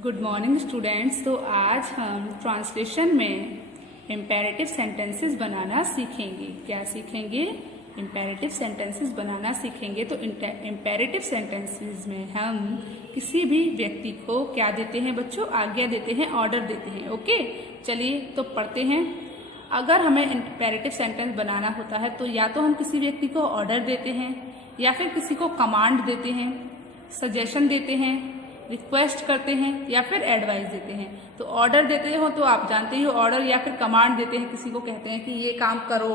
Good morning students. तो आज हम ट्रांसलेशन में इम्पेरेटिव सेंटेंसेस बनाना सीखेंगे। क्या सीखेंगे? इम्पेरेटिव सेंटेंसेस बनाना सीखेंगे। तो इम्पेरेटिव सेंटेंसेस में हम किसी भी व्यक्ति को क्या देते हैं बच्चों? आज्ञा देते हैं, ऑर्डर देते हैं। ओके, चलिए तो पढ़ते हैं। अगर हमें इम्पेरेटिव सेंटेंस बनाना होता है तो या तो हम किसी व्यक्ति को ऑर्डर देते हैं, या फिर किसी को कमांड देते हैं, सजेशन देते हैं, रिक्वेस्ट करते हैं, या फिर एडवाइस देते हैं। तो ऑर्डर देते हो तो आप जानते ही हो, ऑर्डर या फिर कमांड देते हैं, किसी को कहते हैं कि ये काम करो,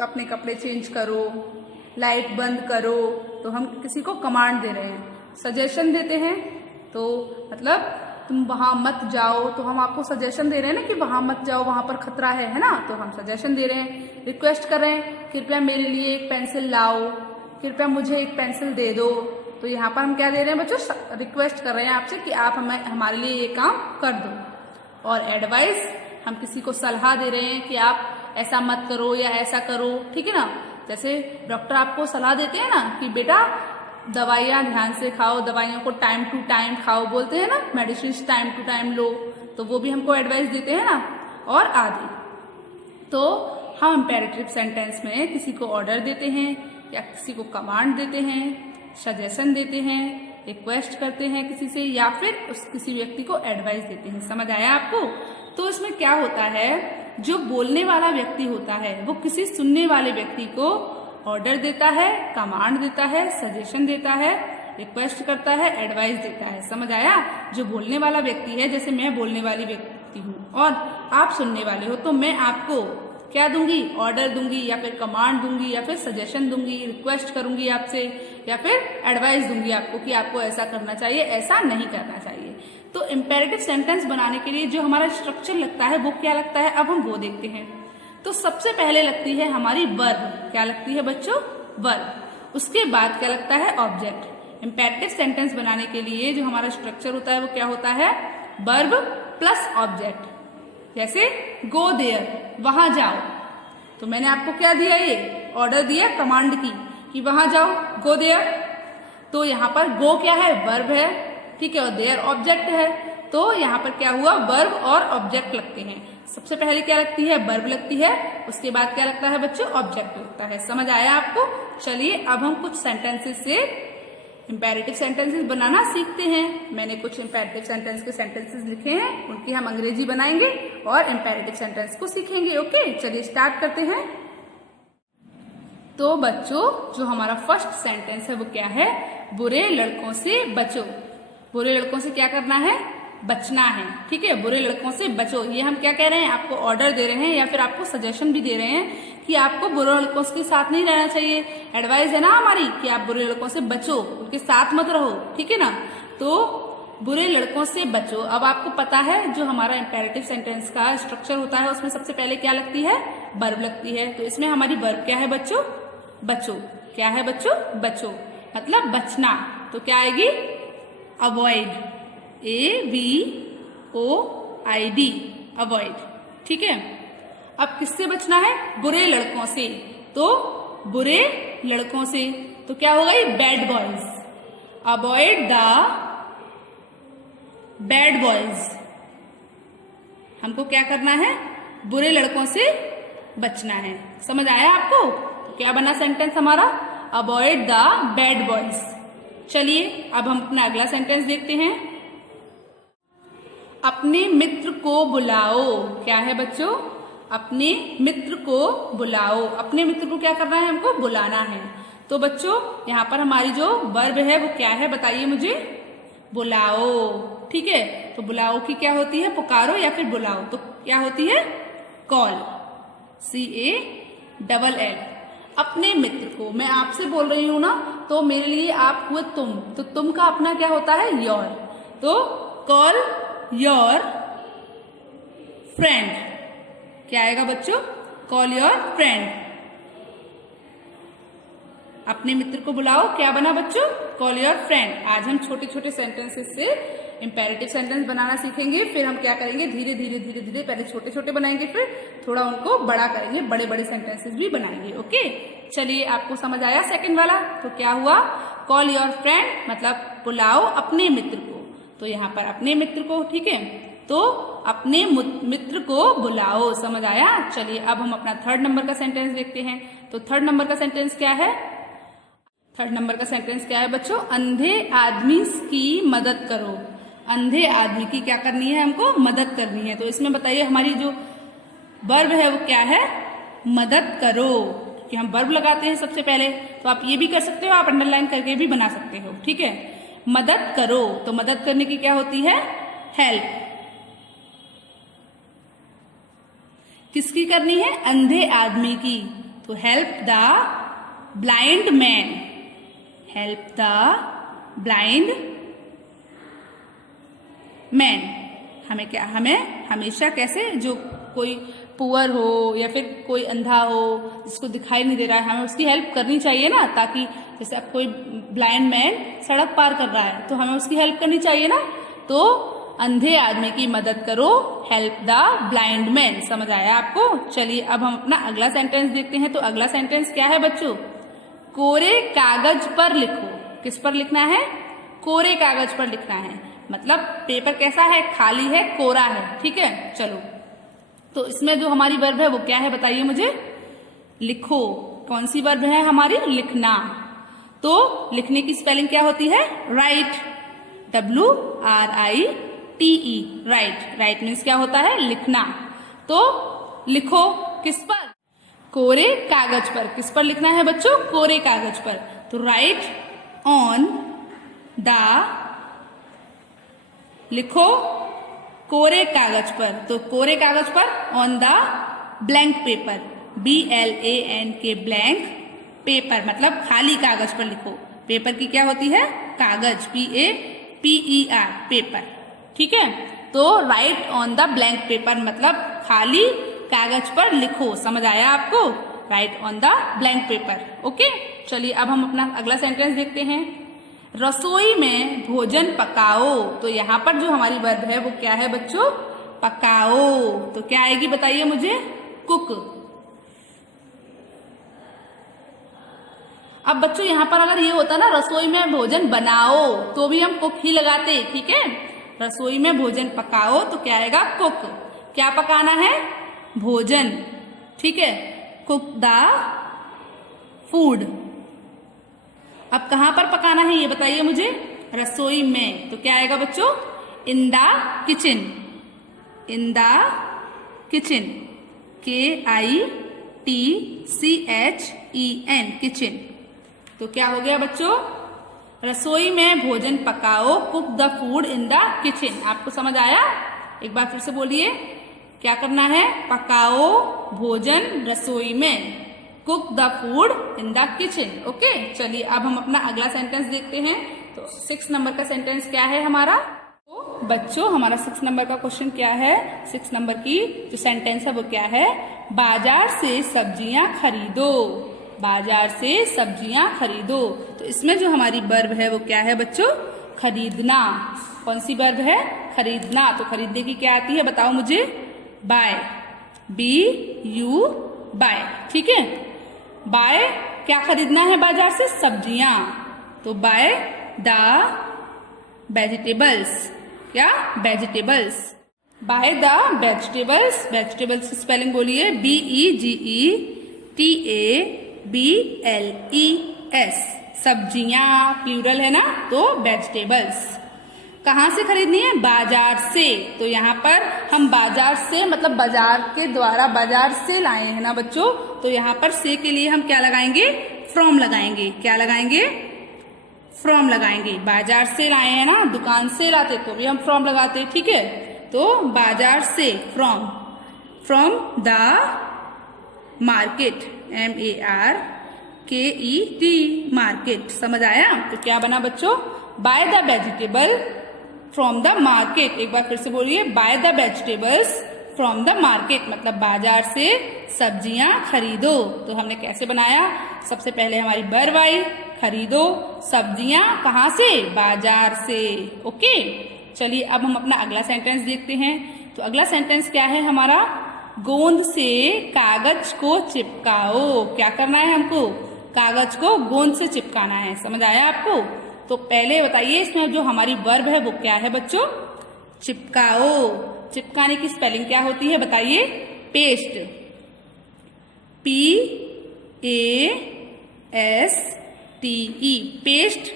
अपने कपड़े चेंज करो, लाइट बंद करो, तो हम किसी को कमांड दे रहे हैं। सजेशन देते हैं तो मतलब तुम वहां मत जाओ, तो हम आपको सजेशन दे रहे हैं ना कि वहां मत जाओ, वहां पर खतरा है ना, तो हम सजेशन दे रहे हैं। रिक्वेस्ट कर रहे हैं, कृपया मेरे लिए एक पेंसिल लाओ, कृपया मुझे एक पेंसिल दे दो। तो यहाँ पर हम क्या दे रहे हैं बच्चों? रिक्वेस्ट कर रहे हैं आपसे कि आप हमारे लिए ये काम कर दो। और एडवाइस, हम किसी को सलाह दे रहे हैं कि आप ऐसा मत करो या ऐसा करो, ठीक है ना। जैसे डॉक्टर आपको सलाह देते हैं ना कि बेटा दवाइयाँ ध्यान से खाओ, दवाइयों को टाइम टू टाइम खाओ, बोलते हैं ना, मेडिसिन टाइम टू टाइम लो, तो वो भी हमको एडवाइस देते हैं ना, और आदि। तो हम इम्पेरेटिव सेंटेंस में किसी को ऑर्डर देते हैं, या किसी को कमांड देते हैं, सजेशन देते हैं, रिक्वेस्ट करते हैं किसी से, या फिर किसी व्यक्ति को एडवाइस देते हैं। समझ आया आपको? तो इसमें क्या होता है, जो बोलने वाला व्यक्ति होता है वो किसी सुनने वाले व्यक्ति को ऑर्डर देता है, कमांड देता है, सजेशन देता है, रिक्वेस्ट करता है, एडवाइस देता है। समझ आया? जो बोलने वाला व्यक्ति है, जैसे मैं बोलने वाली व्यक्ति हूँ और आप सुनने वाले हो, तो मैं आपको क्या दूंगी? ऑर्डर दूंगी, या फिर कमांड दूंगी, या फिर सजेशन दूंगी, रिक्वेस्ट करूंगी आपसे, या फिर एडवाइस दूंगी आपको कि आपको ऐसा करना चाहिए, ऐसा नहीं करना चाहिए। तो इम्पेरेटिव सेंटेंस बनाने के लिए जो हमारा स्ट्रक्चर लगता है वो क्या लगता है, अब हम वो देखते हैं। तो सबसे पहले लगती है हमारी वर्ब। क्या लगती है बच्चों? वर्ब। उसके बाद क्या लगता है? ऑब्जेक्ट। इम्पेरेटिव सेंटेंस बनाने के लिए जो हमारा स्ट्रक्चर होता है वो क्या होता है? Verb plus object. जैसे गो देयर, वहां जाओ, तो मैंने आपको क्या दिया? ये ऑर्डर दिया कमांड की कि वहां जाओ, गो देयर। तो यहाँ पर गो क्या है? वर्ब है, ठीक है, और देयर ऑब्जेक्ट है। तो यहाँ पर क्या हुआ? वर्ब और ऑब्जेक्ट लगते हैं। सबसे पहले क्या लगती है? वर्ब लगती है, उसके बाद क्या लगता है बच्चों? ऑब्जेक्ट लगता है। समझ आया आपको? चलिए अब हम कुछ सेंटेंसेस से इम्पेरेटिव सेंटेंसेस बनाना सीखते हैं। मैंने कुछ इम्पेरेटिव सेंटेंस के सेंटेंसेस लिखे हैं, उनकी हम अंग्रेजी बनाएंगे और इम्पेरेटिव सेंटेंस को सीखेंगे। ओके, चलिए स्टार्ट करते हैं। तो बच्चों, जो हमारा फर्स्ट सेंटेंस है वो क्या है? बुरे लड़कों से बचो। बुरे लड़कों से क्या करना है? बचना है, ठीक है। बुरे लड़कों से बचो, ये हम क्या कह रहे हैं? आपको ऑर्डर दे रहे हैं, या फिर आपको सजेशन भी दे रहे हैं कि आपको बुरे लड़कों के साथ नहीं रहना चाहिए। एडवाइस है ना हमारी कि आप बुरे लड़कों से बचो, उनके साथ मत रहो, ठीक है ना। तो बुरे लड़कों से बचो। अब आपको पता है जो हमारा इम्पेरेटिव सेंटेंस का स्ट्रक्चर होता है उसमें सबसे पहले क्या लगती है? वर्ब लगती है। तो इसमें हमारी वर्ब क्या है बच्चों? बचो। क्या है बच्चों? बचो, मतलब बचना। तो क्या आएगी? अवॉइड, AVOID, अवॉइड, ठीक है। अब किससे बचना है? बुरे लड़कों से। तो बुरे लड़कों से तो क्या होगा? ये bad boys. Avoid the bad boys. हमको क्या करना है? बुरे लड़कों से बचना है। समझ आया आपको? तो क्या बना सेंटेंस हमारा? Avoid the bad boys. चलिए अब हम अपना अगला सेंटेंस देखते हैं। अपने मित्र को बुलाओ। क्या है बच्चों? अपने मित्र को बुलाओ। अपने मित्र को क्या करना है? हमको बुलाना है। तो बच्चों यहाँ पर हमारी जो वर्ब है वो क्या है? बताइए मुझे। बुलाओ, ठीक है। तो बुलाओ की क्या होती है? पुकारो या फिर बुलाओ। तो क्या होती है? Call, CALL। अपने मित्र को, मैं आपसे बोल रही हूं ना, तो मेरे लिए आप हुए तुम, तो तुम का अपना क्या होता है? योर। तो कॉल योर फ्रेंड। क्या आएगा बच्चों? Call your friend. अपने मित्र को बुलाओ, क्या बना बच्चों? Call your friend. आज हम छोटे छोटे सेंटेंसेस से इम्पेरेटिव सेंटेंस बनाना सीखेंगे। फिर हम क्या करेंगे? धीरे धीरे धीरे धीरे पहले छोटे छोटे बनाएंगे, फिर थोड़ा उनको बड़ा करेंगे, बड़े बड़े सेंटेंसेस भी बनाएंगे। ओके, चलिए आपको समझ आया सेकंड वाला? तो क्या हुआ? कॉल योर फ्रेंड मतलब बुलाओ अपने मित्र को। तो यहाँ पर अपने मित्र को, ठीक है, तो अपने मित्र को बुलाओ। समझ आया? चलिए अब हम अपना थर्ड नंबर का सेंटेंस देखते हैं। तो थर्ड नंबर का सेंटेंस क्या है? थर्ड नंबर का सेंटेंस क्या है बच्चों? अंधे आदमी की मदद करो। अंधे आदमी की क्या करनी है? हमको मदद करनी है। तो इसमें बताइए हमारी जो वर्ब है वो क्या है? मदद करो। कि हम वर्ब लगाते हैं सबसे पहले, तो आप ये भी कर सकते हो, आप अंडरलाइन करके भी बना सकते हो, ठीक है। मदद करो, तो मदद करने की क्या होती है? हेल्प। किसकी करनी है? अंधे आदमी की। तो help the blind man. Help the blind man. हमें क्या, हमें हमेशा कैसे, जो कोई पुअर हो या फिर कोई अंधा हो जिसको दिखाई नहीं दे रहा है, हमें उसकी हेल्प करनी चाहिए ना, ताकि जैसे अब कोई ब्लाइंड मैन सड़क पार कर रहा है तो हमें उसकी हेल्प करनी चाहिए ना। तो अंधे आदमी की मदद करो, हेल्प द ब्लाइंड मैन। समझ आया आपको? चलिए अब हम अपना अगला सेंटेंस देखते हैं। तो अगला सेंटेंस क्या है बच्चों? कोरे कागज पर लिखो। किस पर लिखना है? कोरे कागज पर लिखना है। मतलब पेपर कैसा है? खाली है, कोरा है, ठीक है। चलो, तो इसमें जो हमारी वर्ब है वो क्या है बताइए मुझे? लिखो। कौन सी वर्ब है हमारी? लिखना। तो लिखने की स्पेलिंग क्या होती है? Right. WRITE, right. Right means क्या होता है? लिखना। तो लिखो किस पर? कोरे कागज पर। किस पर लिखना है बच्चों? कोरे कागज पर। तो राइट ऑन द, लिखो कोरे कागज पर। तो कोरे कागज पर, on the blank paper. BLANK, blank paper मतलब खाली कागज पर लिखो। पेपर की क्या होती है? कागज। PAPER, पेपर, ठीक है। तो right on the blank paper मतलब खाली कागज पर लिखो। समझ आया आपको? Right on the blank paper. Okay, चलिए अब हम अपना अगला सेंटेंस देखते हैं। रसोई में भोजन पकाओ। तो यहाँ पर जो हमारी वर्ब है वो क्या है बच्चों? पकाओ। तो क्या आएगी बताइए मुझे? कुक। अब बच्चों यहाँ पर अगर ये होता ना रसोई में भोजन बनाओ, तो भी हम कुक ही लगाते, ठीक है। रसोई में भोजन पकाओ तो क्या आएगा? कुक। क्या पकाना है? भोजन, ठीक है। Cook the food. अब कहाँ पर पकाना है ये बताइए मुझे? रसोई में। तो क्या आएगा बच्चों? In the kitchen. In the kitchen. KITCHEN, kitchen. तो क्या हो गया बच्चों? रसोई में भोजन पकाओ, cook the food in the kitchen. आपको समझ आया? एक बार फिर से बोलिए, क्या करना है? पकाओ भोजन रसोई में, cook the food in the kitchen. Okay, चलिए अब हम अपना अगला सेंटेंस देखते हैं। तो 6 नंबर का सेंटेंस क्या है हमारा? तो बच्चों हमारा 6 नंबर का क्वेश्चन क्या है? 6 नंबर की जो सेंटेंस है वो क्या है? बाजार से सब्जियां खरीदो। बाजार से सब्जियां खरीदो। तो इसमें जो हमारी वर्ब है वो क्या है बच्चों? खरीदना। कौन सी वर्ब है? खरीदना। तो खरीदने की क्या आती है बताओ मुझे? बाय। BU, बाय, ठीक है। बाय क्या खरीदना है बाजार से? सब्जियां। तो बाय द वेजिटेबल्स। क्या? Vegetables. By the vegetables. Vegetables की स्पेलिंग बोलिए? VEGETABLES। सब्जियां प्लूरल है ना, तो वेजिटेबल्स। कहाँ से खरीदनी है? बाजार से। तो यहाँ पर हम बाजार से मतलब बाजार के द्वारा, बाजार से लाए हैं ना बच्चों। तो यहाँ पर से के लिए हम क्या लगाएंगे? फ्रॉम लगाएंगे। क्या लगाएंगे? फ्रॉम लगाएंगे। बाजार से लाए हैं ना, दुकान से लाते तो भी हम फ्रॉम लगाते, ठीक है। तो बाजार से, from. From the market, MARKET, market. समझ आया? तो क्या बना बच्चों? By the vegetable from the market. एक बार फिर से बोलिए, by the vegetables from the market मतलब बाजार से सब्जियां खरीदो। तो हमने कैसे बनाया? सबसे पहले हमारी वर्ब आई, खरीदो सब्जियां। कहाँ से? बाजार से। ओके, चलिए अब हम अपना अगला सेंटेंस देखते हैं। तो अगला सेंटेंस क्या है हमारा? गोंद से कागज को चिपकाओ। क्या करना है हमको? कागज को गोंद से चिपकाना है। समझ आया आपको? तो पहले बताइए इसमें जो हमारी वर्ब है वो क्या है बच्चों? चिपकाओ। चिपकाने की स्पेलिंग क्या होती है बताइए? पेस्ट। PASTE, paste.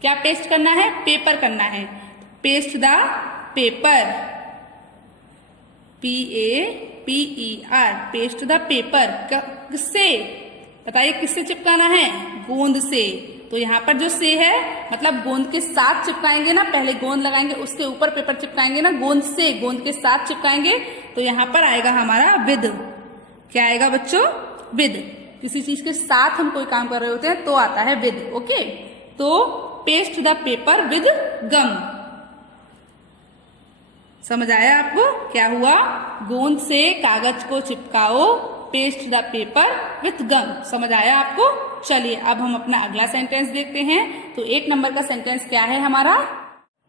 क्या पेस्ट करना है? पेपर करना है। Paste the paper, PAPER, paste the paper. किससे बताइए? किससे चिपकाना है? गोंद से। तो यहाँ पर जो से है मतलब गोंद के साथ चिपकाएंगे ना, पहले गोंद लगाएंगे उसके ऊपर पेपर चिपकाएंगे ना, गोंद से, गोंद के साथ चिपकाएंगे। तो यहाँ पर आएगा हमारा विद। क्या आएगा बच्चों? विद। किसी चीज के साथ हम कोई काम कर रहे होते हैं तो आता है विद। ओके, तो पेस्ट द पेपर विद गम। समझ आया आपको? क्या हुआ? गोंद से कागज को चिपकाओ, पेस्ट द पेपर विथ गम। समझ आया आपको? चलिए अब हम अपना अगला सेंटेंस देखते हैं। तो 1 नंबर का सेंटेंस क्या है हमारा?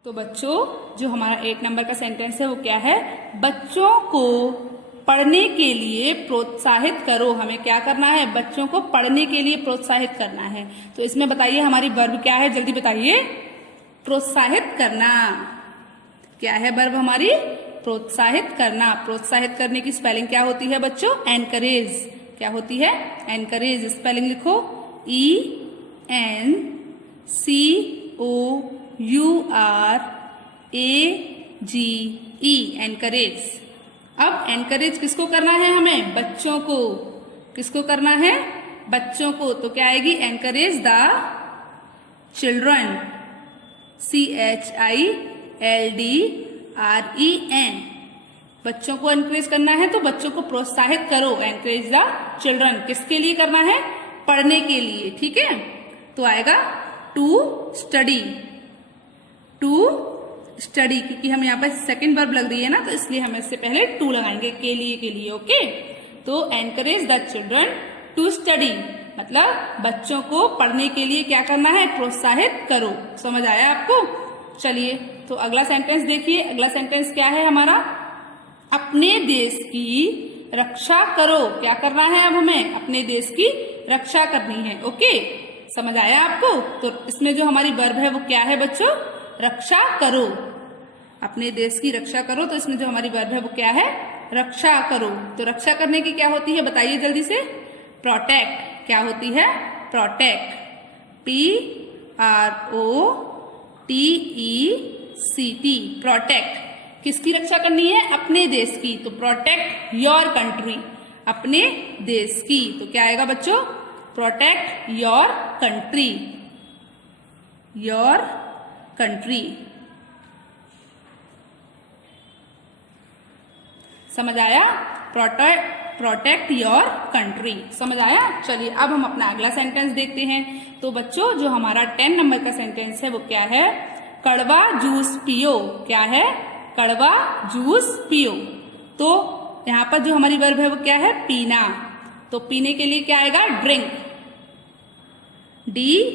तो बच्चों जो हमारा 1 नंबर का सेंटेंस है वो क्या है? बच्चों को पढ़ने के लिए प्रोत्साहित करो। हमें क्या करना है? बच्चों को पढ़ने के लिए प्रोत्साहित करना है। तो इसमें बताइए हमारी वर्ब क्या है? जल्दी बताइए। प्रोत्साहित करना। क्या है वर्ब हमारी? प्रोत्साहित करना। प्रोत्साहित करने की स्पेलिंग क्या होती है बच्चों? एनकरेज। क्या होती है? एनकरेज। स्पेलिंग लिखो, ENCOURAGE, एनकरेज। अब एनकरेज किसको करना है? हमें बच्चों को। किसको करना है? बच्चों को। तो क्या आएगी? Encourage the children, CHILDREN। बच्चों को एनकरेज करना है तो बच्चों को प्रोत्साहित करो। Encourage the children. किसके लिए करना है? पढ़ने के लिए। ठीक है, तो आएगा टू स्टडी। टू स्टडी, क्योंकि हम यहाँ पर सेकंड वर्ब लग रही है ना, तो इसलिए हम इससे पहले टू लगाएंगे, के लिए। ओके, तो encourage the children to study मतलब बच्चों को पढ़ने के लिए क्या करना है? प्रोत्साहित करो। समझ आया आपको? चलिए तो अगला सेंटेंस देखिए। अगला सेंटेंस क्या है हमारा? अपने देश की रक्षा करो। क्या करना है अब हमें? अपने देश की रक्षा करनी है। ओके, समझ आया आपको? तो इसमें जो हमारी वर्ब है वो क्या है बच्चों? रक्षा करो। अपने देश की रक्षा करो, तो इसमें जो हमारी वर्ब है वो क्या है? रक्षा करो। तो रक्षा करने की क्या होती है बताइए जल्दी से? प्रोटेक्ट। क्या होती है? प्रोटेक्ट। PROTECT, protect. किसकी रक्षा करनी है? अपने देश की। तो प्रोटेक्ट योर कंट्री, अपने देश की। तो क्या आएगा बच्चों? Protect your country, your country. समझ आया? Protect your country. समझ आया? चलिए अब हम अपना अगला सेंटेंस देखते हैं। तो बच्चों जो हमारा 10 नंबर का सेंटेंस है वो क्या है? कड़वा जूस पियो। क्या है? कड़वा जूस पियो। तो यहाँ पर जो हमारी वर्ब है वो क्या है? पीना। तो पीने के लिए क्या आएगा? Drink, DRINK,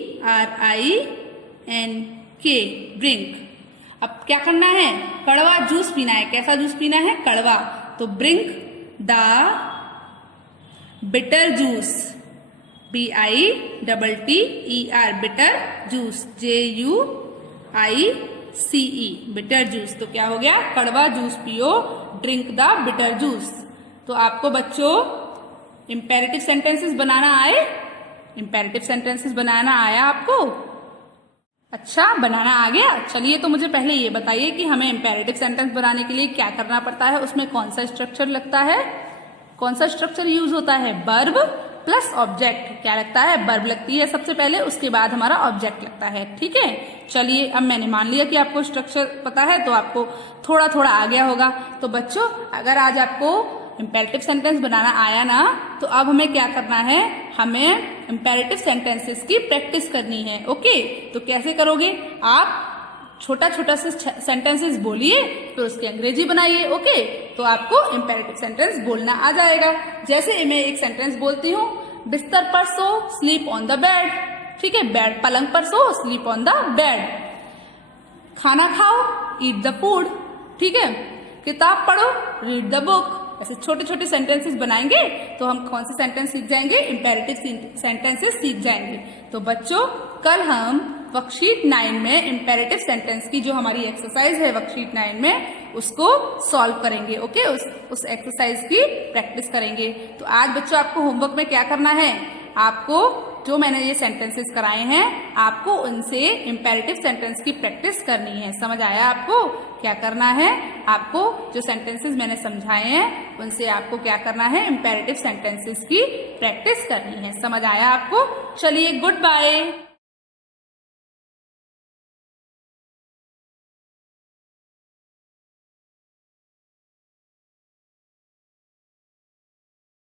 drink. अब क्या करना है? कड़वा जूस पीना है। कैसा जूस पीना है? कड़वा। तो drink the bitter juice, BITTER, bitter juice, JUICE, bitter juice. तो क्या हो गया? कड़वा जूस पियो, ड्रिंक द बिटर जूस। तो आपको बच्चों इंपेरेटिव सेंटेंसेस बनाना आए? इंपेरेटिव सेंटेंसेस बनाना आया आपको? अच्छा, बनाना आ गया। चलिए तो मुझे पहले ये बताइए कि हमें इंपेरेटिव सेंटेंस बनाने के लिए क्या करना पड़ता है? उसमें कौन सा स्ट्रक्चर लगता है? कौन सा स्ट्रक्चर यूज होता है? Verb plus object. क्या लगता है? वर्ब लगती है सबसे पहले, उसके बाद हमारा ऑब्जेक्ट लगता है। ठीक है, चलिए अब मैंने मान लिया कि आपको स्ट्रक्चर पता है तो आपको थोड़ा थोड़ा आ गया होगा। तो बच्चों अगर आज आपको इंपेरेटिव सेंटेंस बनाना आया ना, तो अब हमें क्या करना है? हमें इंपेरेटिव सेंटेंसेस की प्रैक्टिस करनी है। ओके, तो कैसे करोगे? आप छोटा छोटा से सेंटेंसेस बोलिए, फिर उसकी अंग्रेजी बनाइए। ओके, तो आपको इंपेरेटिव सेंटेंस बोलना आ जाएगा। जैसे मैं एक सेंटेंस बोलती हूँ, बिस्तर पर सो, स्लीप ऑन द बेड। ठीक है, बेड, पलंग पर सो, स्लीप ऑन द बेड। खाना खाओ, ईट द फूड। ठीक है, किताब पढ़ो, रीड द बुक। ऐसे छोटे छोटे सेंटेंसेस बनाएंगे तो हम कौन से सेंटेंस सीख जाएंगे? इंपेरेटिव सेंटेंसेस सीख जाएंगे। तो बच्चों कल हम वर्कशीट 9 में इम्पेरेटिव सेंटेंस की जो हमारी एक्सरसाइज है वर्कशीट 9 में उसको सॉल्व करेंगे। ओके, उस एक्सरसाइज की प्रैक्टिस करेंगे। तो आज बच्चों आपको होमवर्क में क्या करना है, आपको जो मैंने ये सेंटेंसेस कराए हैं आपको उनसे इम्पेरेटिव सेंटेंस की प्रैक्टिस करनी है। समझ आया आपको? क्या करना है, आपको जो सेंटेंसेस मैंने समझाए हैं उनसे आपको क्या करना है, इम्पेरेटिव सेंटेंसेस की प्रैक्टिस करनी है। समझ आया आपको? चलिए, गुड बाय।